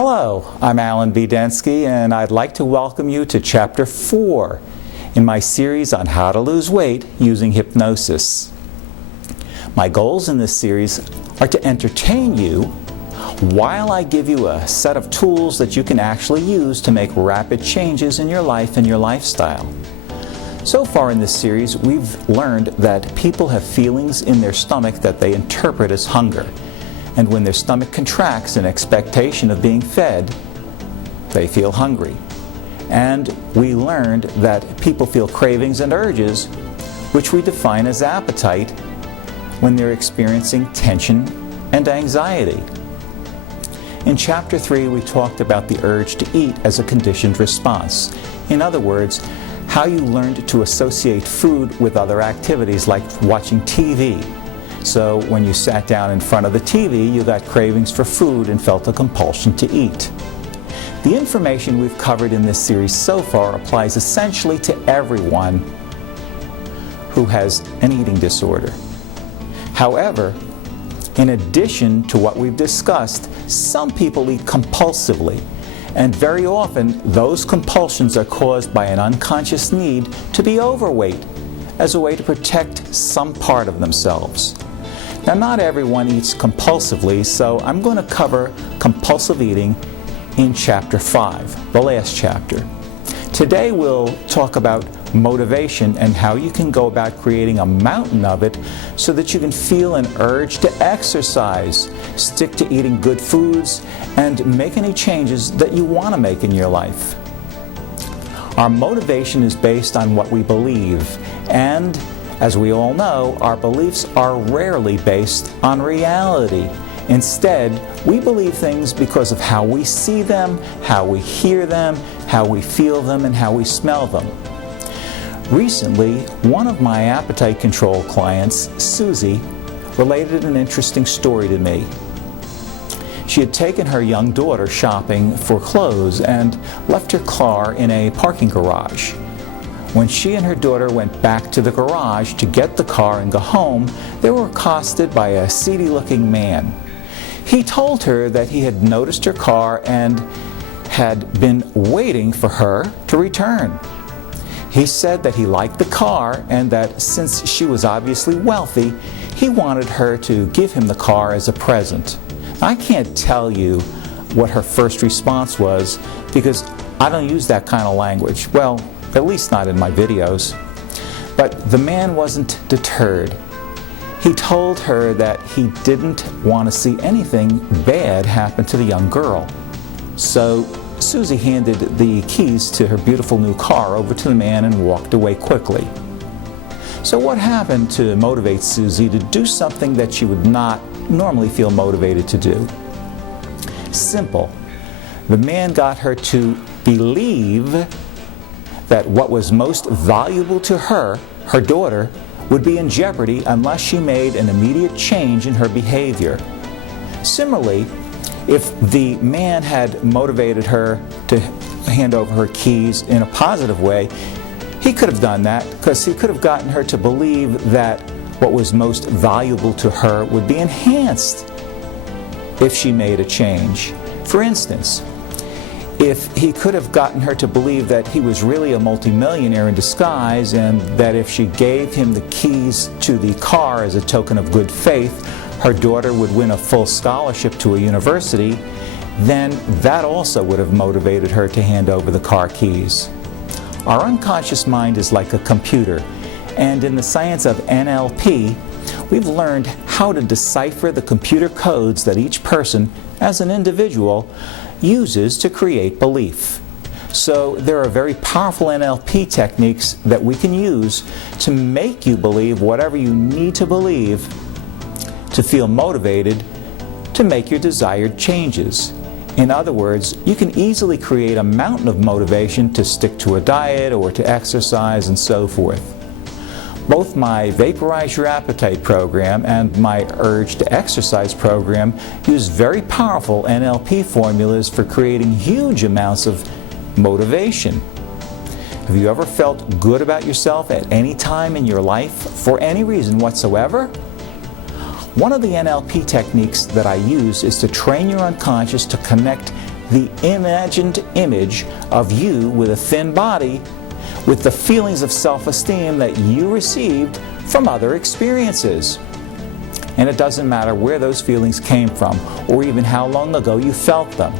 Hello, I'm Alan B. Densky, and I'd like to welcome you to Chapter 4 in my series on how to lose weight using hypnosis. My goals in this series are to entertain you while I give you a set of tools that you can actually use to make rapid changes in your life and your lifestyle. So far in this series, we've learned that people have feelings in their stomach that they interpret as hunger. And when their stomach contracts in expectation of being fed, they feel hungry. And we learned that people feel cravings and urges, which we define as appetite, when they're experiencing tension and anxiety. In Chapter 3, we talked about the urge to eat as a conditioned response. In other words, how you learned to associate food with other activities like watching TV. So when you sat down in front of the TV, you got cravings for food and felt a compulsion to eat. The information we've covered in this series so far applies essentially to everyone who has an eating disorder. However, in addition to what we've discussed, some people eat compulsively, and very often those compulsions are caused by an unconscious need to be overweight as a way to protect some part of themselves. Now, not everyone eats compulsively, so I'm going to cover compulsive eating in Chapter 5, the last chapter. Today we'll talk about motivation and how you can go about creating a mountain of it so that you can feel an urge to exercise, stick to eating good foods, and make any changes that you want to make in your life. Our motivation is based on what we believe, and as we all know, our beliefs are rarely based on reality. Instead, we believe things because of how we see them, how we hear them, how we feel them, and how we smell them. Recently, one of my appetite control clients, Susie, related an interesting story to me. She had taken her young daughter shopping for clothes and left her car in a parking garage. When she and her daughter went back to the garage to get the car and go home, they were accosted by a seedy-looking man. He told her that he had noticed her car and had been waiting for her to return. He said that he liked the car and that since she was obviously wealthy, he wanted her to give him the car as a present. I can't tell you what her first response was because I don't use that kind of language. Well, at least not in my videos. But the man wasn't deterred. He told her that he didn't want to see anything bad happen to the young girl. So Susie handed the keys to her beautiful new car over to the man and walked away quickly. So what happened to motivate Susie to do something that she would not normally feel motivated to do? Simple. The man got her to believe that what was most valuable to her, her daughter, would be in jeopardy unless she made an immediate change in her behavior. Similarly, if the man had motivated her to hand over her keys in a positive way, he could have done that because he could have gotten her to believe that what was most valuable to her would be enhanced if she made a change. For instance, if he could have gotten her to believe that he was really a multimillionaire in disguise and that if she gave him the keys to the car as a token of good faith, her daughter would win a full scholarship to a university, then that also would have motivated her to hand over the car keys. Our unconscious mind is like a computer, and in the science of NLP, we've learned how to decipher the computer codes that each person, as an individual, uses to create belief. So there are very powerful NLP techniques that we can use to make you believe whatever you need to believe to feel motivated to make your desired changes. In other words, you can easily create a mountain of motivation to stick to a diet or to exercise and so forth. Both my Vaporize Your Appetite program and my Urge to Exercise program use very powerful NLP formulas for creating huge amounts of motivation. Have you ever felt good about yourself at any time in your life for any reason whatsoever? One of the NLP techniques that I use is to train your unconscious to connect the imagined image of you with a thin body with the feelings of self-esteem that you received from other experiences. And it doesn't matter where those feelings came from or even how long ago you felt them.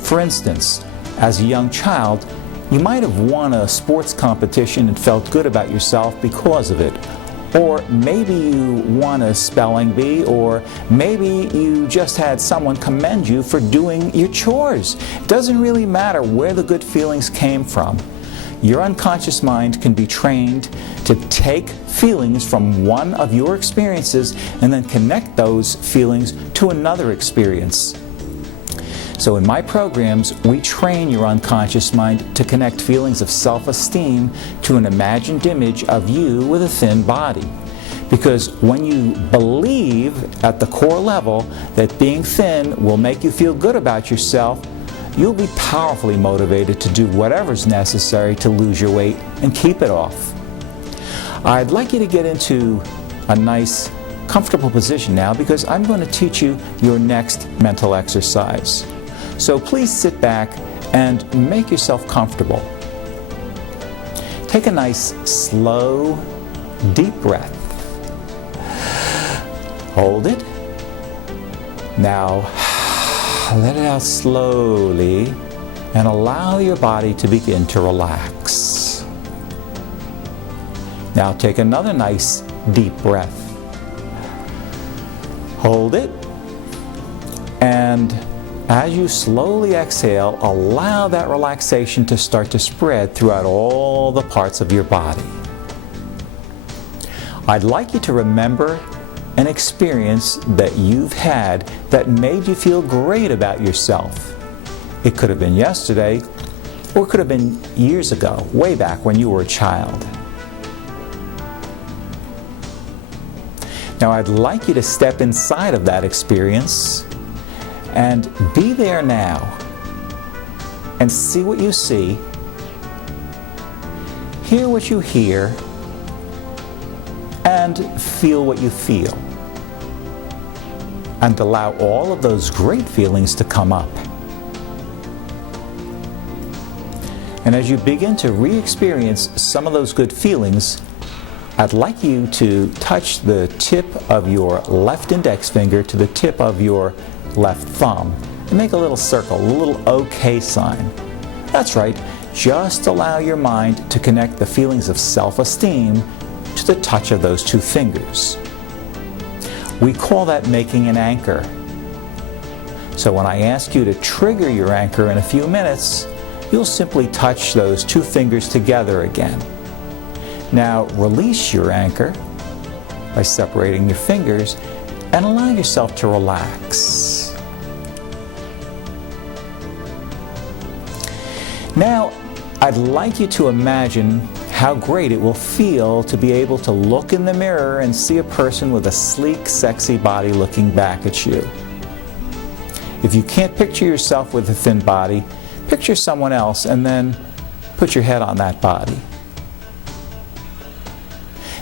For instance, as a young child, you might have won a sports competition and felt good about yourself because of it. Or maybe you won a spelling bee, or maybe you just had someone commend you for doing your chores. It doesn't really matter where the good feelings came from. Your unconscious mind can be trained to take feelings from one of your experiences and then connect those feelings to another experience. So in my programs, we train your unconscious mind to connect feelings of self-esteem to an imagined image of you with a thin body. Because when you believe at the core level that being thin will make you feel good about yourself, you'll be powerfully motivated to do whatever's necessary to lose your weight and keep it off. I'd like you to get into a nice, comfortable position now because I'm going to teach you your next mental exercise. So please sit back and make yourself comfortable. Take a nice, slow, deep breath. Hold it. Now, let it out slowly and allow your body to begin to relax. Now take another nice, deep breath. Hold it. And as you slowly exhale, allow that relaxation to start to spread throughout all the parts of your body. I'd like you to remember an experience that you've had that made you feel great about yourself. It could have been yesterday, or it could have been years ago, way back when you were a child. Now I'd like you to step inside of that experience and be there now and see what you see, hear what you hear, and feel what you feel. And allow all of those great feelings to come up. And as you begin to re-experience some of those good feelings, I'd like you to touch the tip of your left index finger to the tip of your left thumb and make a little circle, a little OK sign. That's right, just allow your mind to connect the feelings of self-esteem to the touch of those two fingers. We call that making an anchor. So when I ask you to trigger your anchor in a few minutes, you'll simply touch those two fingers together again. Now release your anchor by separating your fingers and allow yourself to relax. Now I'd like you to imagine how great it will feel to be able to look in the mirror and see a person with a sleek, sexy body looking back at you. If you can't picture yourself with a thin body, picture someone else and then put your head on that body.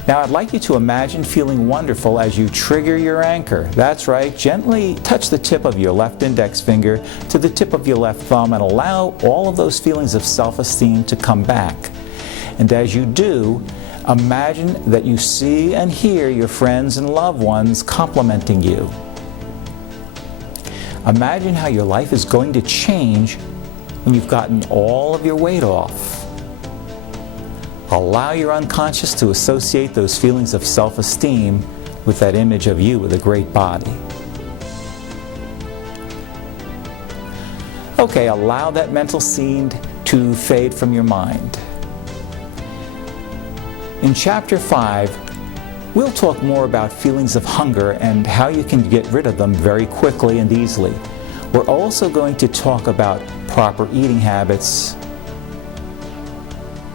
Now I'd like you to imagine feeling wonderful as you trigger your anchor. That's right, gently touch the tip of your left index finger to the tip of your left thumb and allow all of those feelings of self-esteem to come back. And as you do, imagine that you see and hear your friends and loved ones complimenting you. Imagine how your life is going to change when you've gotten all of your weight off. Allow your unconscious to associate those feelings of self-esteem with that image of you with a great body. Okay, allow that mental scene to fade from your mind. In Chapter 5, we'll talk more about feelings of hunger and how you can get rid of them very quickly and easily. We're also going to talk about proper eating habits